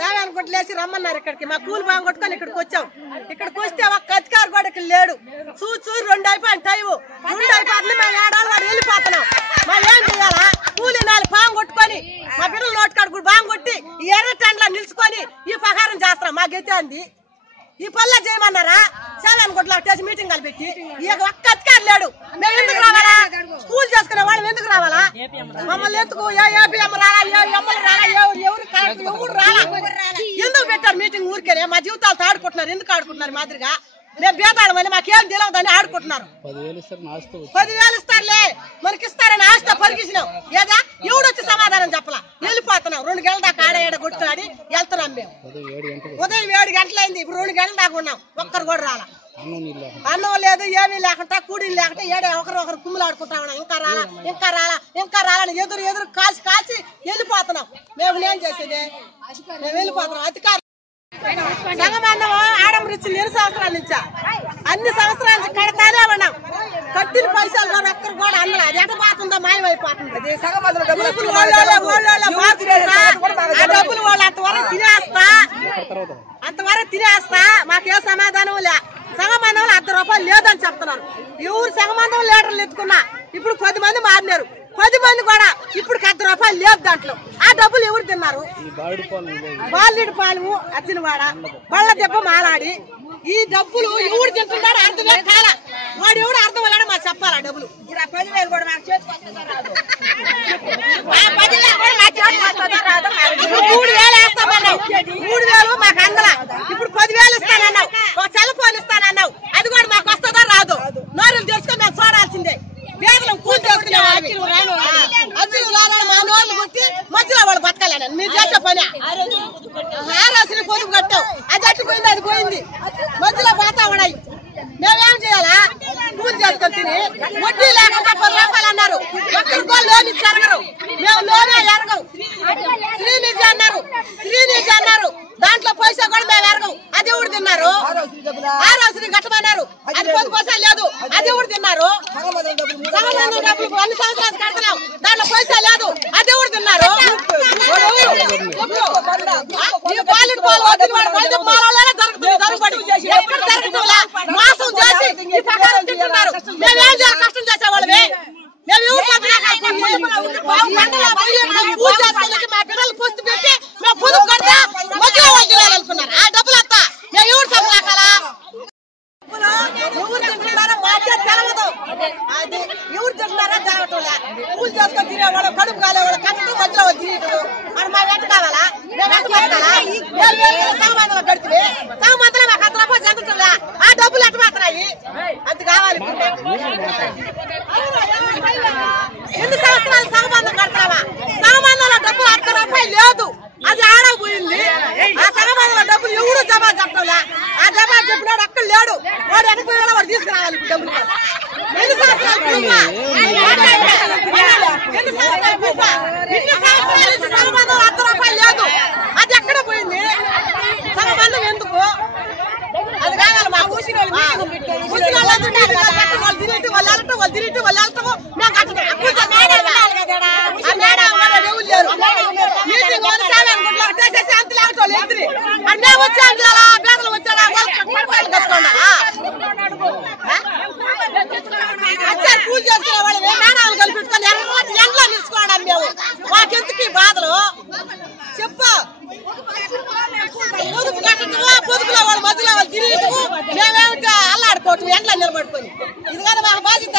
నారాయణ గుడ్లేసి రమ్మన్నారు ఇక్కడికి. మా కూలి బాగొట్టుకొని ఇక్కడికి వచ్చాం. ఇక్కడికి వస్తే ఒక్క అధికారి కూడా ఇక్కడ లేడు. చూ చూ రెండు అయిపోయింది టైము రెండు అయిపోతుంది మా ఏడాది వాడు వెళ్ళిపోతున్నాం. మా ఏం చేయాలా కూలి నాలుగు పాము కొట్టుకొని మా పిల్లలు నోటికాడు కూడా బాంగ్ కొట్టి ఎర్ర టెండ్లా నిలుచుకొని ఈ పహారం చేస్తాం మా గతి అంది. ఈ పనులు చేయమన్నారా? సేవన్ గుడ్ల చేసి మీటింగ్ కలిపెట్టి ఈ ఒక్క అధికారి లేడు. మేము ఎందుకు రావాలా? స్కూల్ చేసుకునే వాళ్ళు ఎందుకు రావాలా? మమ్మల్ని ఎందుకు ఏ ఏపీఎం రాలా ఏ ఎమ్మలు రాలా ఎవరు ఎవరు కరెక్ట్ ఎవరు రాలా? ఎందుకు పెట్టారు మీటింగ్ ఊరికే మా జీవితాలతో ఆడుకుంటున్నారు ఎందుకు ఆడుకుంటున్నారు మాదిరిగా? మేము బేతాడమని మాకేం తెలియదని ఆడుకుంటున్నారు. పదివేలు ఇస్తారులే. మనకి ఇస్తారని ఆశతో పరిగిసినాం ఏదా ఎవడొచ్చి సమాధానం చెప్పలా? వెళ్ళిపోతున్నాం. రెండు గంటల దాకా ఆడ ఏడ కొట్టుకున్నాడి వెళ్తున్నాం మేము. ఉదయం ఏడు గంటలైంది ఇప్పుడు రెండు గంటల దాకా ఉన్నాం. ఒక్కరు కూడా రాలా. అన్నం లేదు ఏమీ లేకుండా కూడీలు లేకుండా ఏడే ఒకరు ఒకరు కుమ్ములు ఆడుకుంటా ఉన్నాం. ఇంకా రాలా ఇంకా రాలా ఇంకా రాలని ఎదురు ఎదురు కాల్చి కాల్చి వెళ్ళిపోతున్నాం. మేము ఏం చేసేది? మేము వెళ్ళిపోతున్నాం. అధికారులు సంగమందం ఆడంబరించి ఎన్ని సంవత్సరాల నుంచా? అన్ని సంవత్సరాల నుంచి కడతానే ఉన్నాం. కట్టిన పైసలు కూడా ఒక్కరు కూడా అందరూ అది ఎట పోతుందో మాయమైపోతుంది డబ్బులు వాళ్ళు అంతవరకు తినేస్తా. అంతవరకు తినేస్తా? మాకే సమాధానం లే. సంగమందంలో అర్ధ రూపాయలు లేదని చెప్తున్నారు. ఎవరు సంగమందం లీటర్లు ఎత్తుకున్నా ఇప్పుడు పది మంది మారినారు. పది మంది కూడా ఇప్పుడు అర్ధ రూపాయలు లేదు దాంట్లో. ఆ డబ్బులు ఎవరు తిన్నారు? బాలుడి పాలము అచ్చినవాడ బళ్ళ దెబ్బ మాలాడి. ఈ డబ్బులు ఎవడు తింటున్నాడు అర్థమే కాల. వాడు ఎవడు అర్థం వల్ల మాకు చెప్పాలా డబ్బులు ఆ పదివేలు కూడా మా చేతికి వస్తుందా రాదో మాకు తెలియదు. ఇప్పుడు మూడు వేలు వేస్తామన్నావు మూడు వేలు మాకు అందలా ఇప్పుడు పదివేలు ఇస్తానన్నావు ఒక సెల్ ఫోన్ ఇస్తానన్నావు అది కూడా మాకు వస్తుందా రాదు నోరులు తెలుసుకొని మేము చూడాల్సిందే వేదలం కూలి చేసుకునే వాళ్ళకి అసలు రాలని మా నోళ్ళు కొట్టి మధ్యలో వాళ్ళు బతకాలని మీరు చేసే పని ఆరాసిన పొదుపు కట్టావు అది అట్టు పోయింది అది పోయింది. మధ్యలో పోతా ఉన్నాయి మేమేం చేయాలా? కూలి చేసుకొని తిని వడ్డీ లేకుండా పది రూపాయలు అన్నారు. ఒక్కరికో లోన్ ఇచ్చి అడగరు మేము లోనే ఎరగం. శ్రీనిధి అన్నారు. శ్రీనిధి అన్నారు. దాంట్లో పైసా కూడా మేము ఎరగం. అది ఎవరు తిన్నారు? ఆరోసిన కట్టమన్నారు. అది పొదుపు పైసా లేదు. అది ఎవరు తిన్నారు? డబ్బులు అన్ని సంవత్సరాలు కడుతున్నాం. దాంట్లో పైసా లేదు. అది ఎవరు తిన్నారు ఈ పాలిటి పాలు వదిలి వాడు వైద్య పాలలోనే దొరుకుతుంది దొరకబడి ఎక్కడ దొరకటంలా మోసం చేసి ఈ ప్రకారం తింటున్నారు మేమేం చేయాలి కష్టం చేసేవాళ్ళమే మేము ఎవరు పంపినా మండలం పూజ చేసుకుని మా పిల్లలు పొస్తు పెట్టి మేము పొదుపు కడితే మధ్యలో వాళ్ళు తినాలనుకున్నారు ఆ డబ్బులు అంత మేము ఎవరు సంపాకాలా ఎవరు తింటున్నారో మాకే తెలవదు అది ఎవరు తింటున్నారో తెలవటంలే పూజ చేసుకొని తినేవాడు కడుపు కాలేవాడు కట్టడం మధ్యలో తినేయటం మరి మా వెంట కావాలా? సంబంధంలో కడితే సంబంధంలో మాకు అంత రూపాయలు చెందుతుందా ఆ డబ్బులు ఎట్ట మాత్రాయి? అంత కావాలి. ఎన్ని సంవత్సరాలు సంబంధం కడతావా? సంబంధంలో డబ్బులు అర్ధ రూపాయలు లేదు. అది ఆడపోయింది ఆ సంబంధంలో డబ్బులు ఎవరు జమా చెప్పడంలే ఆ జమా చెప్పినాడు అక్కడ లేడు. వాడు వెనకపోయినా వాడు తీసుకురావాలి డబ్బులు. ఎన్ని సంవత్సరాలు పూర్వ? ఎన్ని సంవత్సరాలు పూర్వ? ఇన్ని సంవత్సరాల నుంచి సంబంధం అర్ధ రూపాయలు లేదు అది ఎక్కడ పోయింది సంబంధం ఎందుకు అది కావాలి మాకు ఊసిన వాళ్ళు ఊసిన వాళ్ళు అందరూ ఉన్నారు కదా. వాళ్ళు తినేటి వాళ్ళు వెళ్ళటం వాళ్ళు తినేటి వాళ్ళు వెళ్ళటం మేము కట్టడం అప్పుడు ఆ మేడం వాళ్ళు ఎవరు లేరు మీటింగ్ వాళ్ళు సేవన్ గుడ్లు చేసేసి లేకపోతే వాళ్ళు ఎత్తురి అంటే మేము వచ్చాం కదా పేదలు వచ్చారా వాళ్ళు కట్టుకోండా వచ్చారు పూజ చేసుకునే వాళ్ళు మేడాలు కలిపెట్టుకొని ఎర్రటి ఎండలో నిలుచుకోవడం మేము మాకెందుకు ఈ బాధలు చెప్పు పొదుపు కట్టడము పొదుపులో వాళ్ళ మధ్యలో వాళ్ళు తిరిగి మేమేమిటో అల్లాడుకోవటం ఎండలో నిలబడుకొని ఇది కదా మాకు బాధ్యత